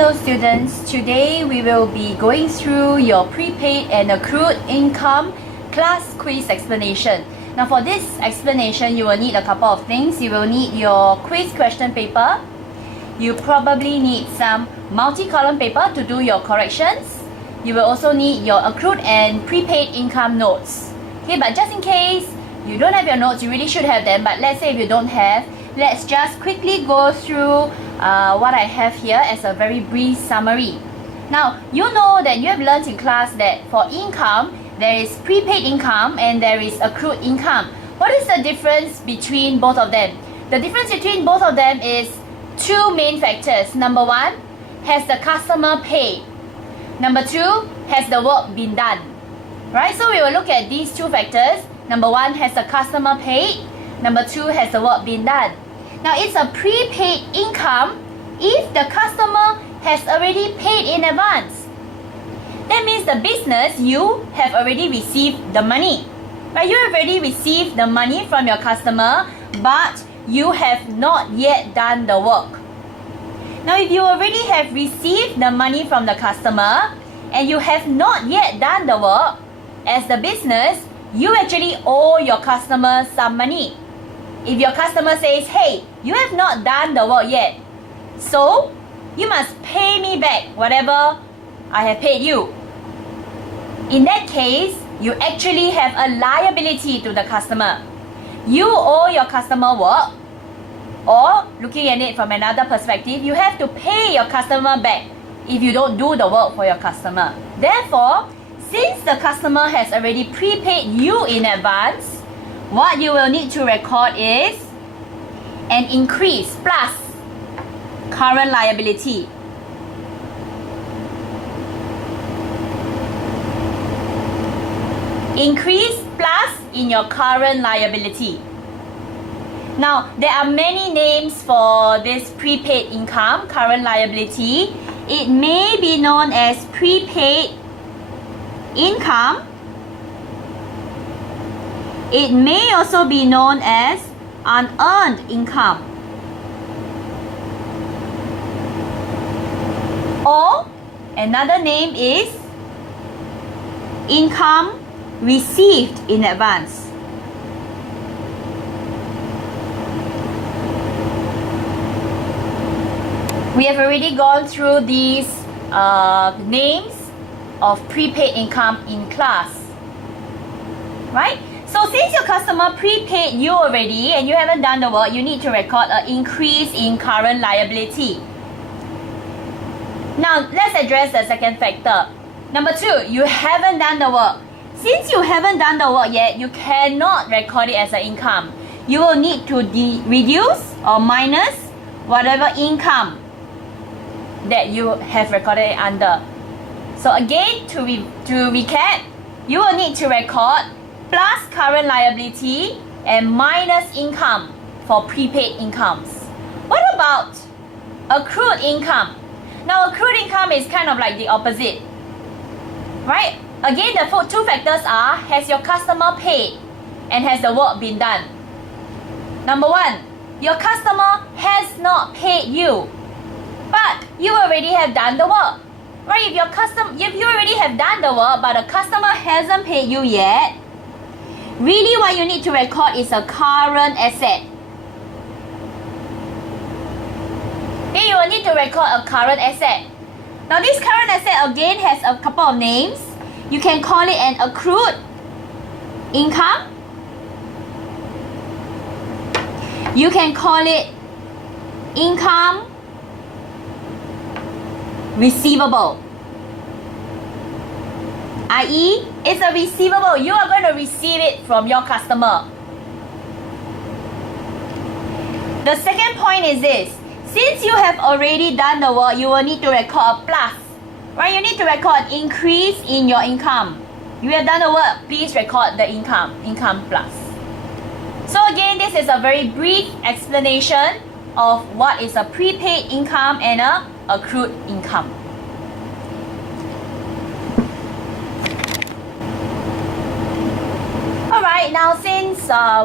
Hello students, today we will be going through your prepaid and accrued income class quiz explanation. Now for this explanation, you will need a couple of things. You will need your quiz question paper. You probably need some multi-column paper to do your corrections. You will also need your accrued and prepaid income notes. Okay, but just in case you don't have your notes, you really should have them, but let's say if you don't have, let's just quickly go through what I have here as a very brief summary. Now, you know that you have learned in class that for income, there is prepaid income and there is accrued income. What is the difference between both of them? The difference between both of them is two main factors. Number one, has the customer paid? Number two, has the work been done? Right, so we will look at these two factors. Number one, has the customer paid? Number two, has the work been done? Now, it's a prepaid income if the customer has already paid in advance. That means the business, you have already received the money. Right? You have already received the money from your customer, but you have not yet done the work. Now, if you already have received the money from the customer and you have not yet done the work, as the business, you actually owe your customer some money. If your customer says, hey, you have not done the work yet, so you must pay me back whatever I have paid you. In that case, you actually have a liability to the customer. You owe your customer work, or looking at it from another perspective, you have to pay your customer back if you don't do the work for your customer. Therefore, since the customer has already prepaid you in advance, what you will need to record is an increase plus current liability. Increase plus in your current liability. Now, there are many names for this prepaid income, current liability. It may be known as prepaid income. It may also be known as unearned income. Or another name is income received in advance. We have already gone through these names of prepaid income in class, right? So since your customer prepaid you already and you haven't done the work, you need to record an increase in current liability. Now, let's address the second factor. Number two, you haven't done the work. Since you haven't done the work yet, you cannot record it as an income. You will need to reduce or minus whatever income that you have recorded it under. So again, to recap, you will need to record plus current liability and minus income for prepaid incomes. What about accrued income? Now, accrued income is kind of like the opposite, right? Again, the two factors are, has your customer paid and has the work been done? Number one, your customer has not paid you, but you already have done the work. Right? If you already have done the work, but the customer hasn't paid you yet, really what you need to record is a current asset. Okay, you will need to record a current asset. Now this current asset again has a couple of names. You can call it an accrued income. You can call it income receivable, i.e., it's a receivable. You are going to receive it from your customer. The second point is this. Since you have already done the work, you will need to record a plus. Right? You need to record an increase in your income. You have done the work, please record the income plus. So again, this is a very brief explanation of what is a prepaid income and a accrued income. Alright, now since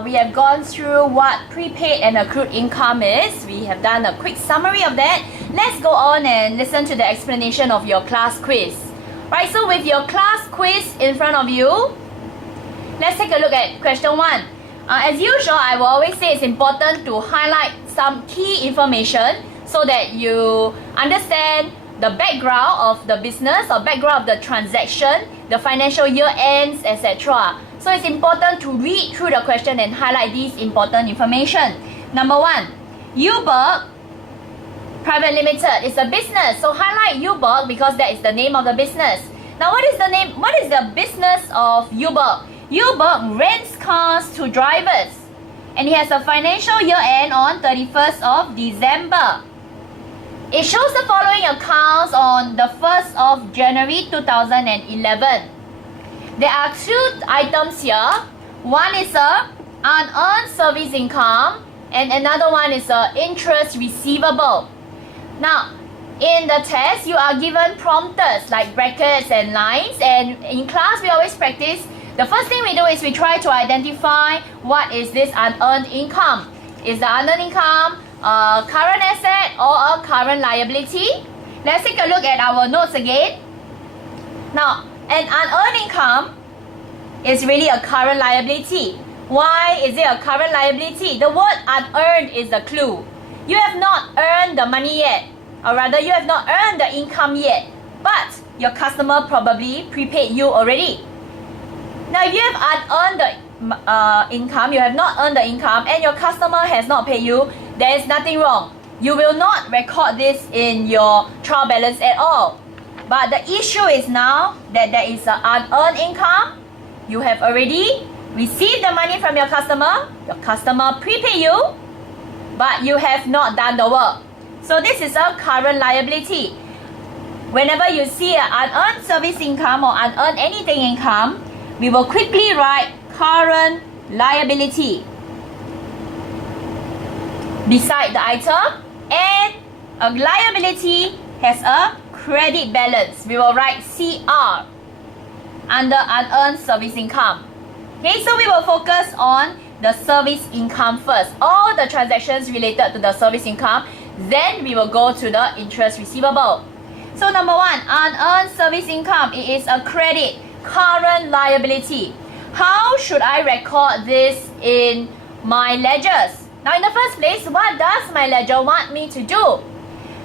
we have gone through what prepaid and accrued income is, we have done a quick summary of that. Let's go on and listen to the explanation of your class quiz. Right, so with your class quiz in front of you, let's take a look at question 1. As usual, I will always say it's important to highlight some key information so that you understand the background of the business or background of the transaction, the financial year ends, etc. So it's important to read through the question and highlight these important information. Number 1, Uberg Private Limited is a business. So highlight Uberg because that is the name of the business. Now what is the name? What is the business of Uberg? Uberg rents cars to drivers and it has a financial year end on 31st of December. It shows the following accounts on the 1st of January 2011. There are 2 items here. One is a unearned service income and another one is a interest receivable. Now, in the test, you are given prompters like brackets and lines, and in class we always practice. The first thing we do is we try to identify what is this unearned income. Is the unearned income a current asset or a current liability? Let's take a look at our notes again. Now, an unearned income is really a current liability. Why is it a current liability? The word unearned is the clue. You have not earned the money yet, or rather you have not earned the income yet, but your customer probably prepaid you already. Now if you have unearned the income, you have not earned the income and your customer has not paid you, there is nothing wrong. You will not record this in your trial balance at all. But the issue is now that there is an unearned income. You have already received the money from your customer prepaid you, but you have not done the work. So this is a current liability. Whenever you see an unearned service income or unearned anything income, we will quickly write current liability beside the item, and a liability has a credit balance. We will write CR under unearned service income. Okay, so we will focus on the service income first. All the transactions related to the service income, then we will go to the interest receivable. So number 1, unearned service income. It is a credit, current liability. How should I record this in my ledgers? Now in the first place, what does my ledger want me to do?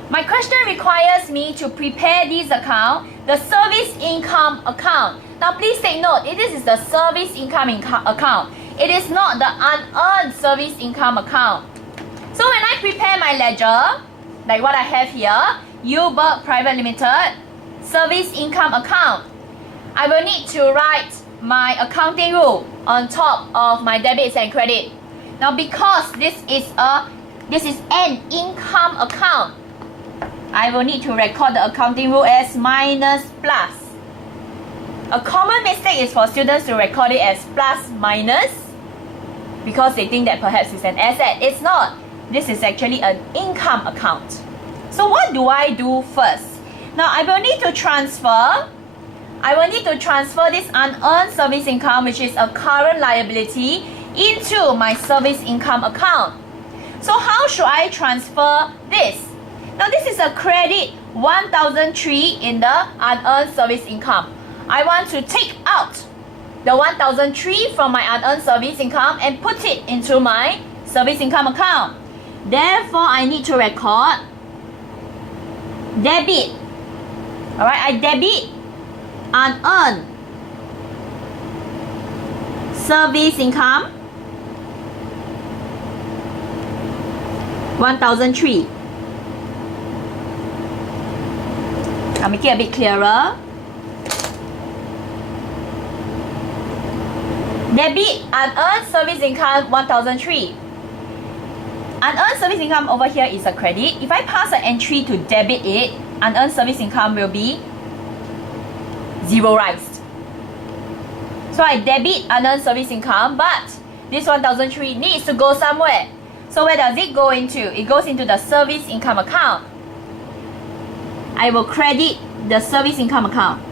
My question requires me to prepare this account, the service income account. Now please take note, this is the service income account. It is not the unearned service income account. So when I prepare my ledger, like what I have here, Uberg Private Limited, service income account, I will need to write my accounting rule on top of my debits and credit. Now because this is an income account, I will need to record the accounting rule as minus plus. A common mistake is for students to record it as plus minus because they think that perhaps it's an asset. It's not. This is actually an income account. So what do I do first? Now I will need to transfer this unearned service income, which is a current liability, into my service income account. So how should I transfer this? Now this is a credit 1003 in the unearned service income. I want to take out the 1003 from my unearned service income and put it into my service income account. Therefore, I need to record debit. Alright, I debit unearned service income 1003. I'll make it a bit clearer. Debit unearned service income 1003. Unearned service income over here is a credit. If I pass an entry to debit it, unearned service income will be zeroized. So I debit unearned service income, but this 1003 needs to go somewhere. So where does it go into? It goes into the service income account. I will credit the service income account.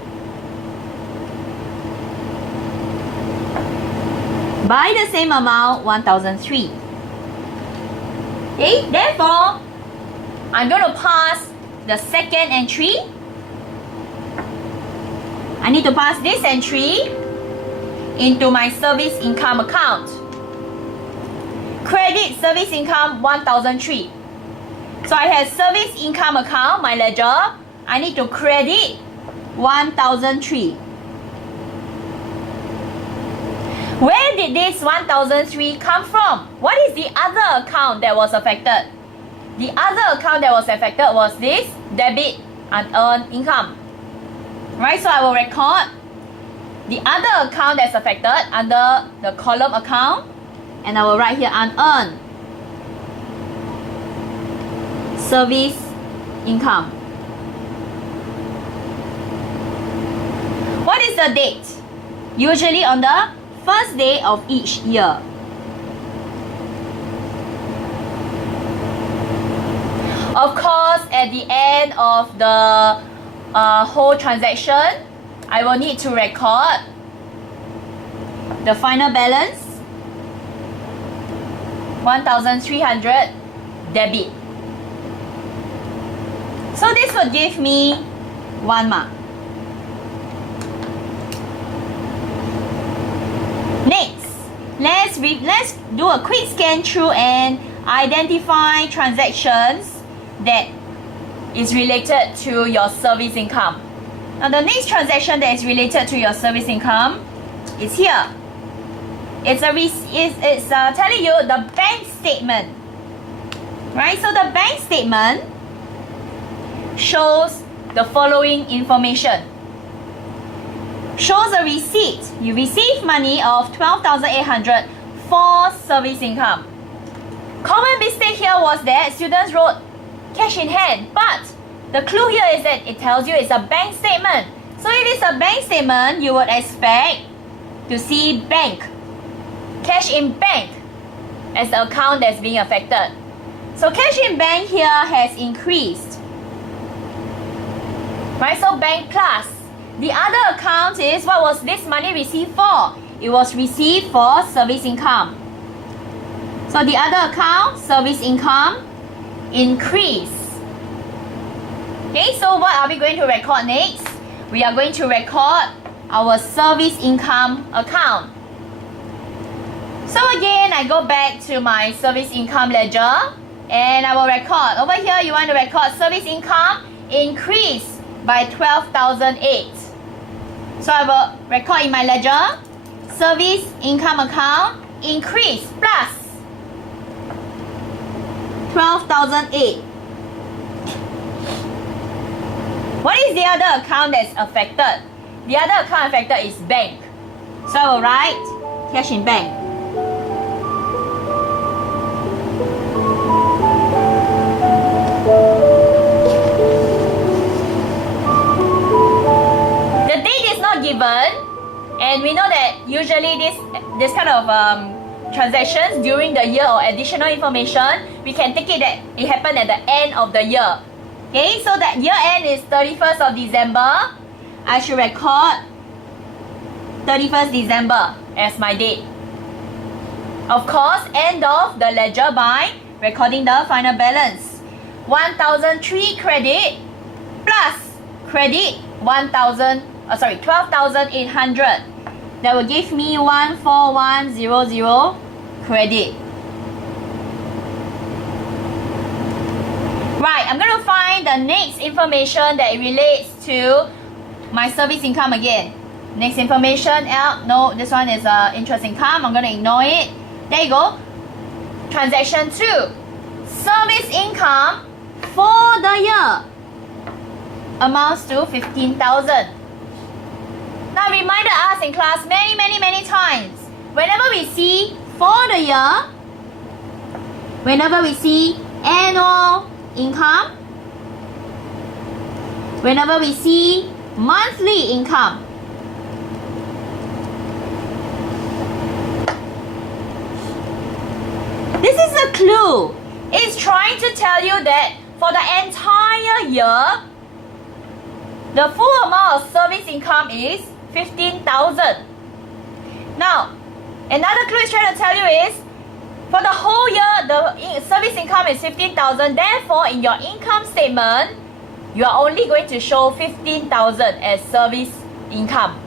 by the same amount, 1,003. Okay, therefore, I'm going to pass the second entry. I need to pass this entry into my service income account. Credit service income 1,003. So I have service income account, my ledger. I need to credit 1,003. Where did this 1,003 come from? What is the other account that was affected? The other account that was affected was this debit unearned income. Right, so I will record the other account that's affected under the column account, and I will write here unearned service income. What is the date? Usually on the first day of each year. Of course, at the end of the whole transaction, I will need to record the final balance, 1,300 debit. So this will give me 1 mark. Next, let's do a quick scan through and identify transactions that is related to your service income. Now the next transaction that is related to your service income is here. It's telling you the bank statement. Right? So the bank statement shows the following information. Shows a receipt. You received money of 12,800 for service income. Common mistake here was that students wrote cash in hand, but the clue here is that it tells you it's a bank statement. So if it's a bank statement, you would expect to see bank, cash in bank as the account that's being affected. So cash in bank here has increased. Right, so bank plus. The other account is, what was this money received for? It was received for service income. So the other account, service income, increase. Okay, so what are we going to record next? We are going to record our service income account. So again, I go back to my service income ledger and I will record. Over here, you want to record service income increase by 12,008. So I will record in my ledger, service income account increase plus 12,008. What is the other account that's affected? The other account affected is bank. So I will write cash in bank. Given, and we know that usually this kind of transactions during the year or additional information, we can take it that it happened at the end of the year. Okay, so that year end is 31st of December. I should record 31st December as my date. Of course, end of the ledger by recording the final balance. 1,003 credit plus credit 12,800. That will give me 14100 credit. Right, I'm going to find the next information that relates to my service income again. Next information, no, this one is interest income. I'm going to ignore it. There you go. Transaction 2. Service income for the year amounts to 15,000. Now I reminded us in class many times. Whenever we see for the year, whenever we see annual income, whenever we see monthly income, this is a clue. It's trying to tell you that for the entire year, the full amount of service income is 15,000. Now, Another clue is trying to tell you is, for the whole year, the service income is 15,000. Therefore, in your income statement, you are only going to show 15,000 as service income.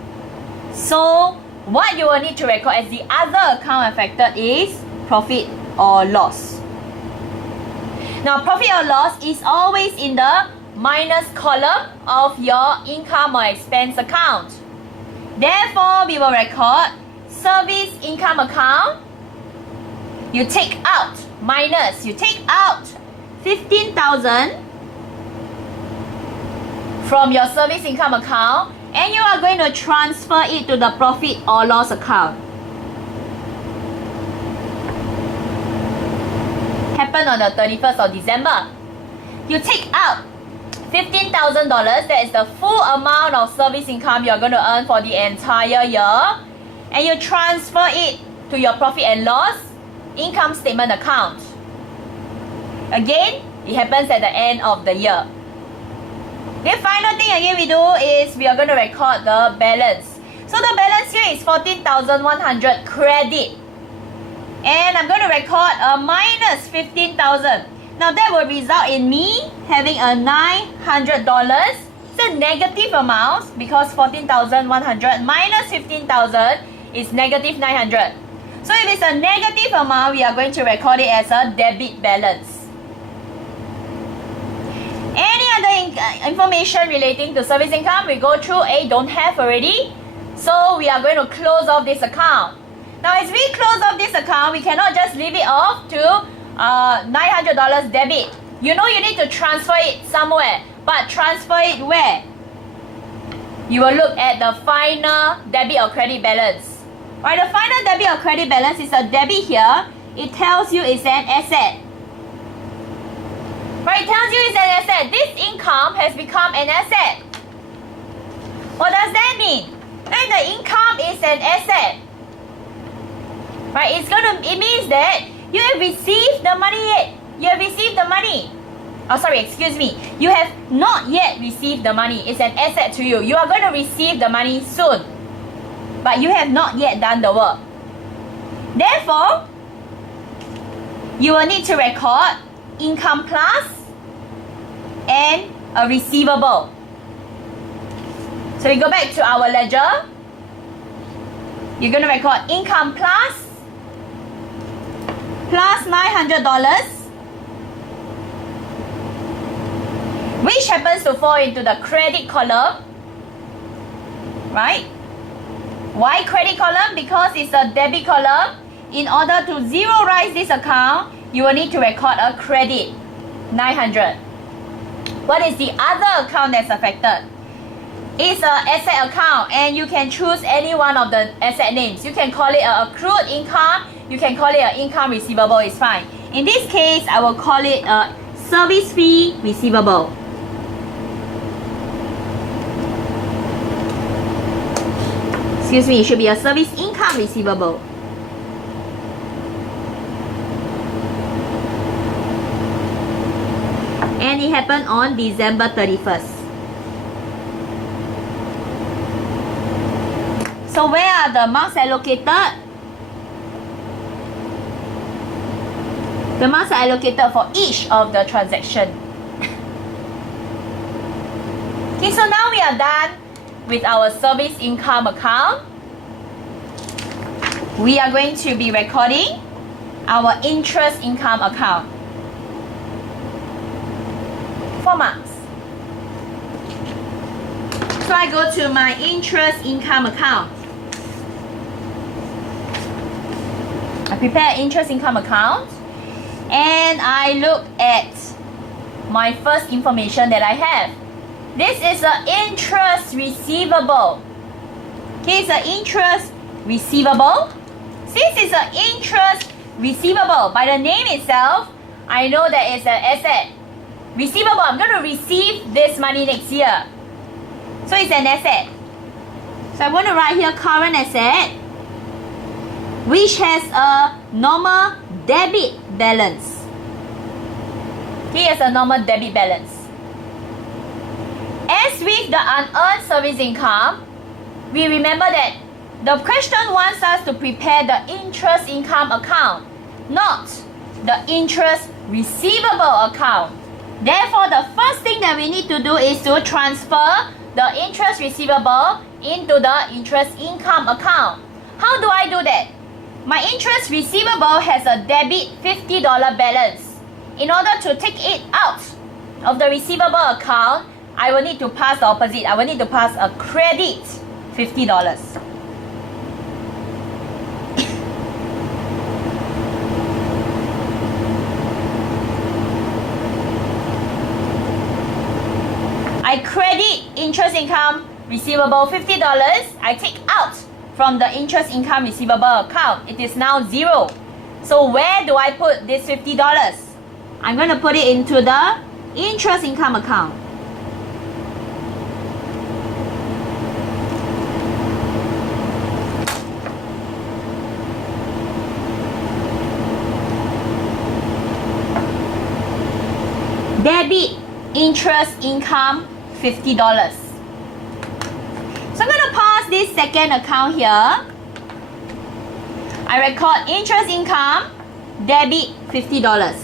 So, what you will need to record as the other account affected is profit or loss. Now, profit or loss is always in the minus column of your income or expense account. Therefore, we will record service income account. You take out, minus, you take out 15,000 from your service income account, and you are going to transfer it to the profit or loss account. Happened on the 31st of December. You take out $15,000, that is the full amount of service income you are going to earn for the entire year, and you transfer it to your profit and loss income statement account. Again, it happens at the end of the year. The final thing again we do is we are going to record the balance. So the balance here is 14,100 credit. And I'm going to record a minus 15,000. Now that will result in me having a $900. It's a negative amount because 14,100 minus 15,000 is negative 900. So if it's a negative amount, we are going to record it as a debit balance. Any other information relating to service income, we go through A, don't have already. So we are going to close off this account. Now as we close off this account, we cannot just leave it off to $900 debit. You know you need to transfer it somewhere. But transfer it where? You will look at the final debit or credit balance. Right, the final debit or credit balance is a debit here. It tells you it's an asset. Right, it tells you it's an asset. This income has become an asset. What does that mean? Then the income is an asset. Right, it means that you have received the money yet. You have received the money. Oh, sorry, excuse me. You have not yet received the money. It's an asset to you. You are going to receive the money soon. But you have not yet done the work. Therefore, you will need to record income plus and a receivable. So we go back to our ledger. You're going to record income plus $900, which happens to fall into the credit column, right? Why credit column? Because it's a debit column. In order to zeroize this account, you will need to record a credit, 900. What is the other account that's affected? It's an asset account, and you can choose any one of the asset names. You can call it an accrued income. You can call it an income receivable. It's fine. In this case, I will call it a service fee receivable. Excuse me, it should be a service income receivable. And it happened on December 31st. So where are the amounts allocated? The amounts are allocated for each of the transaction. Okay, so now we are done with our service income account. We are going to be recording our interest income account. 4 marks. So I go to my interest income account. I prepare an interest income account and I look at my first information that I have. This is an interest receivable. Okay, it's an interest receivable. Since it's an interest receivable, by the name itself, I know that it's an asset. Receivable, I'm going to receive this money next year. So it's an asset. So I'm going to write here current asset, which has a normal debit balance. Here's a normal debit balance. As with the unearned service income, we remember that The question wants us to prepare the interest income account, not the interest receivable account. Therefore, the first thing that we need to do is to transfer the interest receivable into the interest income account. How do I do that? My interest receivable has a debit $50 balance. In order to take it out of the receivable account, I will need to pass the opposite. I will need to pass a credit $50. I credit interest income receivable $50. I take out from the interest income receivable account. It is now 0. So where do I put this $50? I'm going to put it into the interest income account. Debit interest income $50. So I'm going to pause this second account here. I record interest income, debit $50.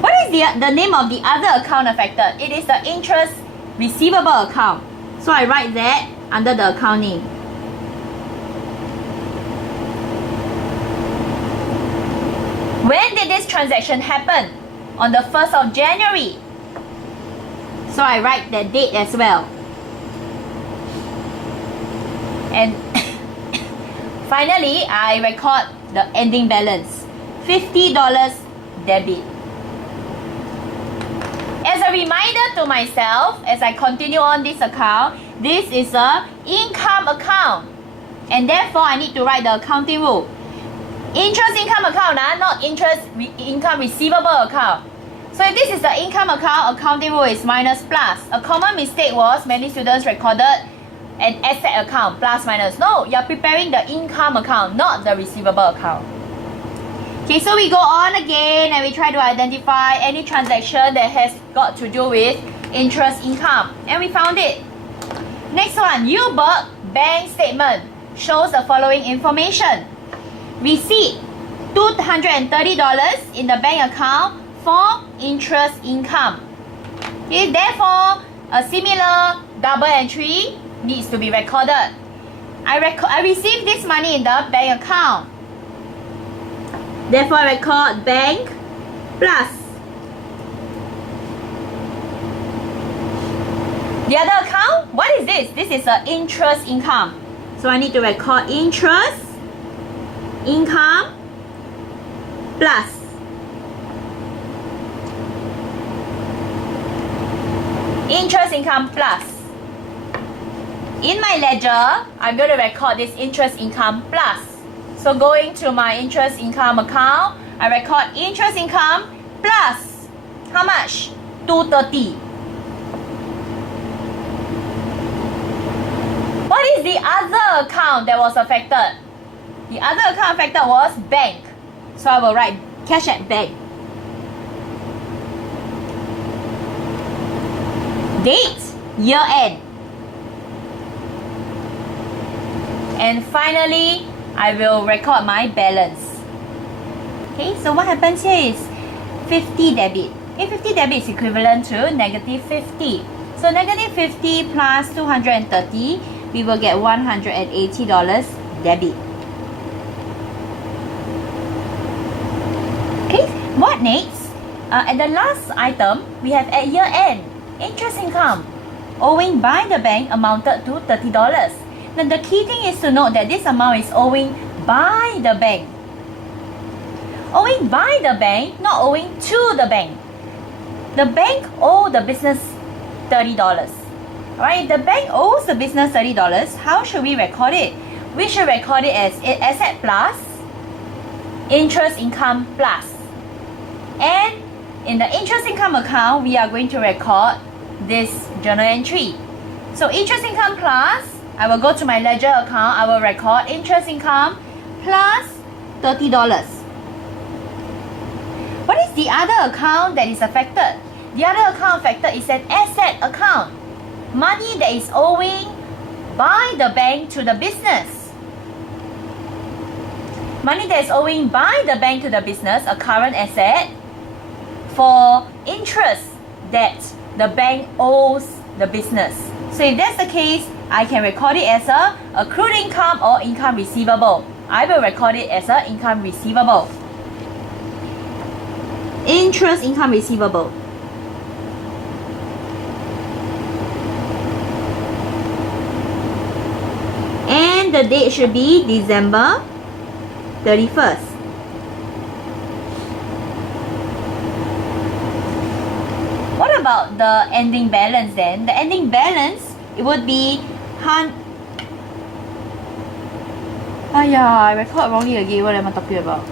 What is the name of the other account affected? It is the interest receivable account. So I write that under the account name. When did this transaction happen? On the 1st of January. So I write that date as well. And finally, I record the ending balance. $50 debit. As a reminder to myself, as I continue on this account, this is a income account. And therefore, I need to write the accounting rule. Interest income account, not interest income receivable account. So if this is the income account, accounting rule is minus plus. A common mistake was many students recorded an asset account, plus minus. No, you're preparing the income account, not the receivable account. Okay, so we go on again and we try to identify any transaction that has got to do with interest income. And we found it. Next one, U-Book bank statement shows the following information. Receipt, $230 in the bank account for interest income. Okay, therefore, a similar double entry needs to be recorded. I received this money in the bank account. Therefore, I record bank plus. The other account, what is this? This is an interest income. So I need to record interest income plus. Interest income plus. In my ledger, I'm going to record this interest income plus. So going to my interest income account, I record interest income plus how much? $230. What is the other account that was affected? The other account affected was bank. So I will write cash at bank. Date, year end. And finally, I will record my balance. Okay, so what happens here is 50 debit. Okay, 50 debit is equivalent to negative 50. So negative 50 plus 230, we will get $180 debit. Okay, what next? At the last item, we have at year end, interest income owing by the bank amounted to $30. Now the key thing is to note that this amount is owing by the bank. Owing by the bank, not owing to the bank. The bank owes the business $30. Alright, if the bank owes the business $30, how should we record it? We should record it as asset plus, interest income plus. And in the interest income account, we are going to record this journal entry. So interest income plus, I will go to my ledger account, I will record interest income plus $30. What is the other account that is affected? The other account affected is an asset account. Money that is owing by the bank to the business. Money that is owing by the bank to the business, a current asset, for interest that the bank owes the business. So if that's the case, I can record it as a accrued income or income receivable. I will record it as a income receivable. Interest income receivable. And the date should be December 31st. What about the ending balance then? The ending balance, it would be I record wrongly again. What am I talking about?